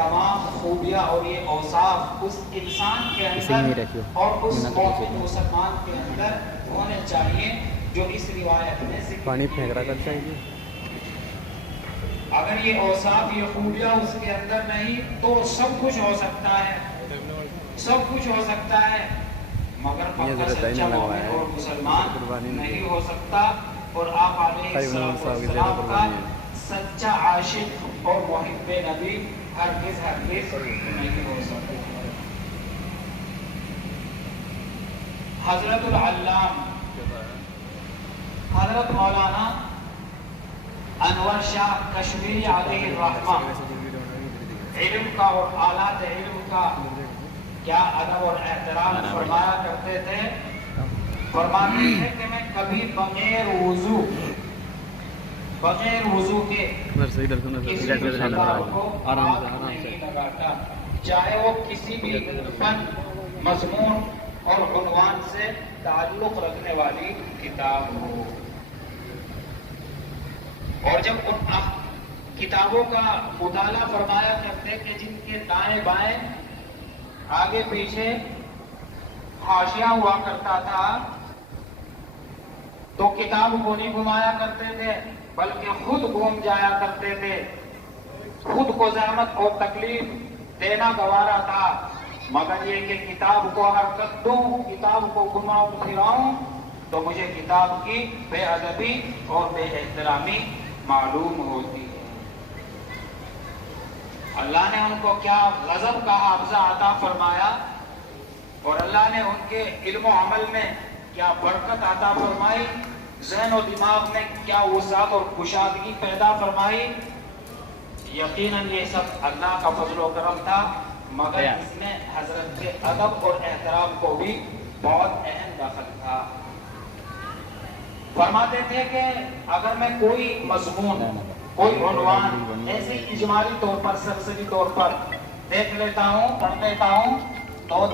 تمام خوبیاں اور یہ اوصاف اس انسان کے اندر اور اس مومن مسلمان کے اندر ہونے چاہیے جو اس روایت میں ذکر پانی پھینک رہا کرتا ہے. اگر یہ اوصاف یہ خوبیاں اس کے اندر نہیں تو سب کچھ ہو سکتا ہے، سب کچھ ہو سکتا ہے، مگر پکا سچا مومن اور مسلمان نہیں ہو سکتا. اور آپ علیہ السلام کا سچا عاشق اور محب نبی ہرگز نہیں ہو سکتا. حضرت العلام حضرت مولانا انور شاہ کشمیری علیہ الرحمہ علم کا اور آلات علم کا کیا ادب اور احترام فرمایا کرتے تھے. فرماتے تھے کہ میں کبھی بغیر وضو کے کسی کتاب کو ہاتھ نہیں لگاتا، چاہے وہ کسی بھی فن، مضمون اور عنوان سے تعلق رکھنے والی کتاب ہو. اور جب ان کتابوں کا مطالعہ فرمایا کرتے کہ جن کے دائیں بائیں آگے پیچھے حاشیہ ہوا کرتا تھا تو کتاب کو نہیں گھمایا کرتے تھے بلکہ خود گھوم جایا کرتے تھے. خود کو زحمت اور تکلیف دینا گوارا تھا، مگر یہ کہ کتاب کو حرکت دوں، کتاب کو گھماؤں پھراؤں تو مجھے کتاب کی بے ادبی اور بے احترامی معلوم ہوتی ہے. اللہ نے ان کو کیا غضب کا حافظہ عطا فرمایا اور اللہ نے ان کے علم و عمل میں کیا برکت عطا فرمائی، ذہن و دماغ میں کیا وسعت اور کشادگی پیدا فرمائی. یقیناً یہ سب اللہ کا فضل و کرم تھا، مگر اس میں حضرت کے ادب اور احترام کو بھی بہت اہم دخل تھا. فرماتے تھے کہ اگر میں کوئی مضمون، کوئی عنوان ایسے اجمالی طور پر، سرسری طور پر دیکھ لیتا ہوں، پڑھ لیتا ہوں تو